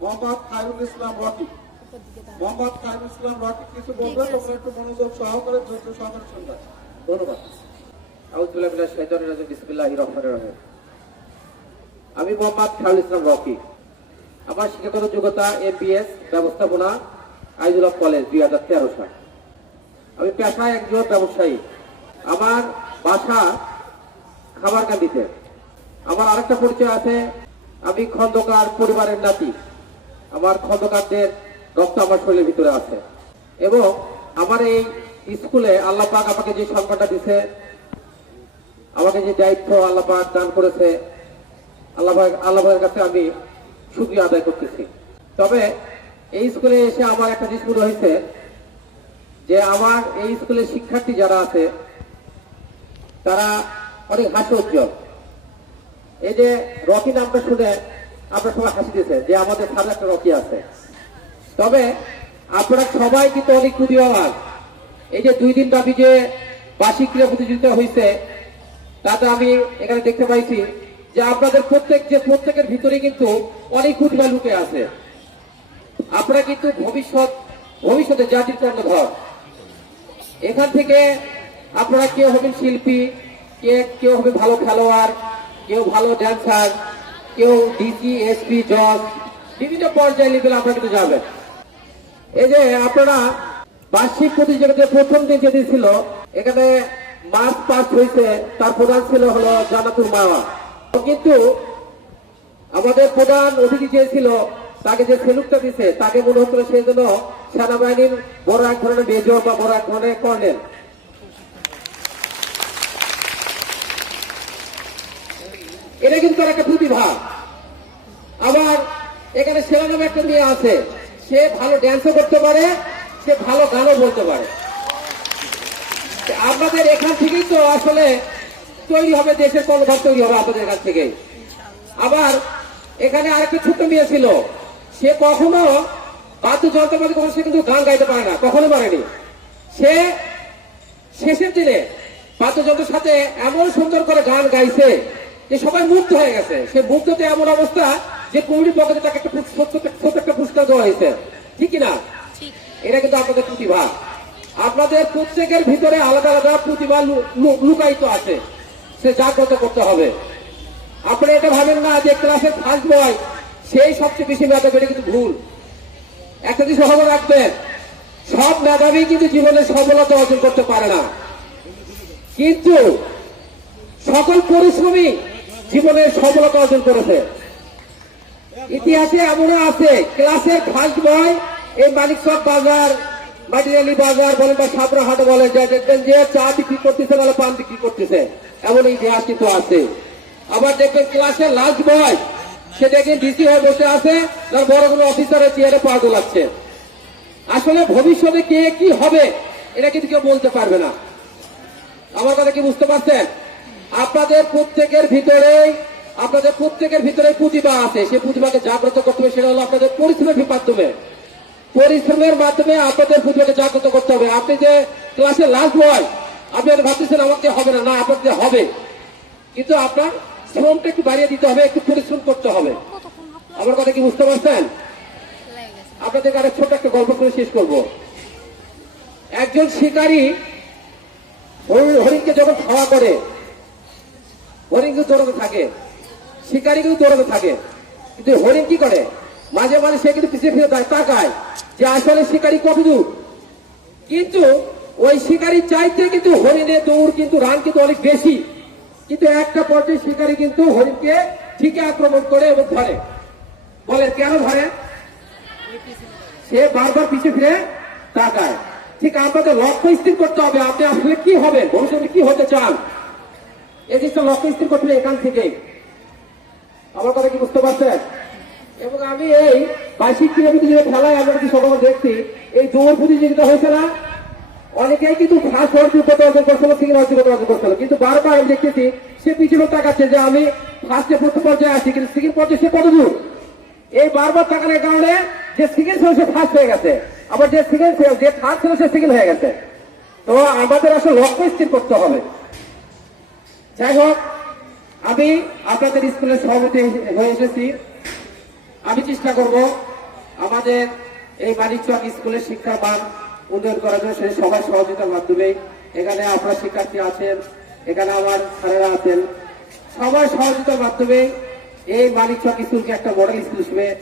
মোহাম্মদ খায়রুল ইসলাম রকি। মোহাম্মদ খায়রুল ইসলাম রকি কিছু বলবে তোমরা একটু মনোযোগ সহকারে ধৈর্য সহকারে শুনবে। ধন্যবাদ। রাজিম রহমানির রহিম। আমি মোহাম্মদ খায়রুল ইসলাম রকি। আমার শিক্ষাগত যোগ্যতা ব্যবস্থাপনা আইজুল কলেজ দুই হাজার তেরো সাল। আমি পেশায় একজন ব্যবসায়ী। আমার বাসা খাবারকান্দিতে আমার আরেকটা পরিচয় আছে আমি খন্দকার পরিবারের নাতি। আমার খন্দকারদের রক্ত আমার শরীরের ভিতরে আছে। এবং আমার এই স্কুলে আল্লাহ পাক আমাকে যে সম্মানটা দিছে, আমাকে যে দায়িত্ব আল্লাহ পাক দান করেছে, আল্লাহ আল্লাহ পাকের কাছে আমি শুকরিয়া আদায় করতেছি। তবে এই স্কুলে এসে আমার একটা জিনিস মনে হয়েছে, যে আমার এই স্কুলের শিক্ষার্থী যারা আছে, তারা অনেক হাসি উজ্জ্বল এই যে রকি নামটা শুনে আপনার সবাই হাসি দিয়েছে যে আমাদের সামনে একটা রকি আছে। তবে আপনারা সবাই কিন্তু অনেক প্রতিভাবান এই যে দুই দিন ব্যাপী যে বার্ষিক ক্রীড়া প্রতিযোগিতা হয়েছে তাতে আমি এখানে দেখতে পাইছি যে আপনাদের প্রত্যেক, যে প্রত্যেকের ভিতরে কিন্তু অনেক প্রতিভা লুকে আছে। আপনারা কিন্তু ভবিষ্যৎ, ভবিষ্যতে জাতির কর্ণধর। এখান থেকে আপনারা কেউ হবেন শিল্পী, কে, কেউ হবে ভালো খেলোয়াড়, কেউ ভালো ড্যান্সার কেউ ডিসি এসপি জজ বিভিন্ন পর্যায়ে লেভেলে আপনারা কিন্তু যাবেন এই যে আপনারা বার্ষিক প্রতিযোগিতায় প্রথম দিন যেটি ছিল, এখানে মার্চ পাস হয়েছে, তার প্রধান ছিল হলো জানাতুর মাওয়া। কিন্তু আমাদের প্রধান অতিথি যে ছিল, তাকে যে সেলুকটা দিছে, তাকে মনে হচ্ছিল সেই জন্য সেনাবাহিনীর বড় এক ধরনের মেজর বা বড় এক ধরনের কর্নেল। এটা কিন্তু একটা প্রতিভা। আবার এখানে সেরা নামে একটা মেয়ে আছে। সে ভালো ড্যান্সও করতে পারে, সে ভালো গানও বলতে পারে। আপনাদের এখান থেকেই তো আসলে তৈরি হবে, দেশের কর্মভাব তৈরি হবে আপনাদের এখান থেকে। আবার এখানে আরেকটা ছোট্ট মেয়ে ছিল। সে কখনো বাদ্যযন্ত্রপাতি কখনো সে কিন্তু গান গাইতে পারে না, কখনো পারেনি। সে শেষের দিনে বাদ্যযন্ত্রের সাথে এমন সুন্দর করে গান গাইছে যে সবাই মুক্ত হয়ে গেছে। সে মুগ্ধতে এমন অবস্থা যে কমিটির পক্ষে তাকে একটা ছোট্ট একটা পুরস্কার দেওয়া হয়েছে। ঠিক কিনা? এটা কিন্তু আপনাদের প্রতিভা। আপনাদের প্রত্যেকের ভিতরে আলাদা আলাদা প্রতিভা লুকায়িত আছে। সে জাগ্রত করতে হবে। আপনি এটা ভাবেন না যে ক্লাসের ফার্স্ট বয় সেই সবচেয়ে বেশি মেধাবী এটা কিন্তু ভুল। একটা জিনিস খবর রাখবেন সব মেধাবী কিন্তু জীবনে সফলতা অর্জন করতে পারে না। কিন্তু সকল পরিশ্রমী জীবনে সফলতা অর্জন করেছে। ইতিহাসে এমনও আছে ক্লাসের ফার্স্ট বয় এই মানিক চক বাজার, মাটিরালি বাজার বলেন বা সাবরা হাট বলেন, যে দেখবেন যে চা বিক্রি করতেছে নাহলে পান বিক্রি করতেছে। এমন ইতিহাস কিন্তু আছে। আবার দেখবেন ক্লাসের লাস্ট বয় সে দেখবেন ডিসি হয়ে বসে আছে, তার বড় কোনো অফিসারের চেয়ারে পা দোলাচ্ছে। আসলে ভবিষ্যতে কে কি হবে, এটা কিন্তু কেউ বলতে পারবে না। আমার কথা কি বুঝতে পারছেন? আপনাদের প্রত্যেকের ভিতরে, আপনাদের প্রত্যেকের ভিতরে প্রতিভা আছে। সেই প্রতিভাকে জাগ্রত করতে হবে, সেটা হলো আপনাদের পরিশ্রমের মাধ্যমে। পরিশ্রমের মাধ্যমে আপনাদের প্রতিভাকে জাগ্রত করতে হবে। আপনি যে ক্লাসে লাস্ট বয় আপনি ভাবতেছেন আমাকে হবে না না আপনাকে হবে। কিন্তু আপনার শ্রমটা একটু বাড়িয়ে দিতে হবে, একটু পরিশ্রম করতে হবে। আমার কথা কি বুঝতে পারছেন? আপনাদেরকে আরেক ছোট একটা গল্প করে শেষ করব। একজন শিকারী হরিণ- হরিণকে যখন খাওয়া করে হরিণ কিন্তু দৌড়াতে থাকে শিকারি কিন্তু দৌড়াতে থাকে। কিন্তু হরিণ কি করে? মাঝে মাঝে সে কিন্তু পিছিয়ে ফিরে তাকায়- তাকায় যে আসলে শিকারি কত দূর কিন্তু ওই শিকারি চাইতে কিন্তু হরিণের দৌড় কিন্তু রান কিন্তু অনেক বেশি। কিন্তু একটা পর্যায়ে শিকারি কিন্তু হরিণকে ঠিকই আক্রমণ করে এবং ধরে। বলে, কেন ধরে? সে বারবার পিছিয়ে ফিরে তাকায়। ঠিক আপনাকে লক্ষ্য স্থির করতে হবে, আপনি আসলে কি হবেন? ভবিষ্যতে কি হতে চান? এই জিনিসটা লক্ষ্য স্থির হবে এখান থেকে। আমার কথা কি বুঝতে পারছেন? এবং আমি এই বার্ষিক ক্রীড়া খেলায় আমরা কি সকলে দেখছি, এই দৌড় প্রতিযোগিতা হয়েছে না? অনেকেই কিন্তু ফার্স্ট হওয়ার যোগ্যতা অর্জন করছিল সেকেন্ড হওয়ার যোগ্যতা অর্জন করছিল। কিন্তু বারবার আমি দেখতেছি, সে পিছনে তাকাচ্ছে যে আমি ফার্স্টে প্রথম পর্যায়ে আসি কিন্তু সেকেন্ড পর্যায়ে সে কত এই বারবার তাকানোর কারণে যে সেকেন্ড ছিল সে ফার্স্ট হয়ে গেছে, আবার যে সেকেন্ড যে থার্ড ছিল সে সেকেন্ড হয়ে গেছে। তো আমাদের আসলে লক্ষ্য স্থির করতে হবে। যাই হোক, আমি আপনাদের স্কুলের সভাপতি হয়ে এসেছি। আমি চেষ্টা করব আমাদের এই মানিকচক স্কুলের শিক্ষার মান উন্নয়ন করার জন্য, সেই সবার সহযোগিতার মাধ্যমে। এখানে আপনার শিক্ষার্থী আছেন, এখানে আমার স্যারেরা আছেন। সবার সহযোগিতার মাধ্যমে এই মানিকচক স্কুলকে একটা মডেল স্কুল হিসেবে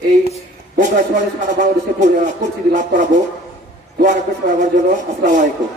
এই বগুড়া শহরে সারা বাংলাদেশে পরি- পরিচিতি লাভ করাবো। দোয়া রাখবেন জন্য। আসসালামু আলাইকুম।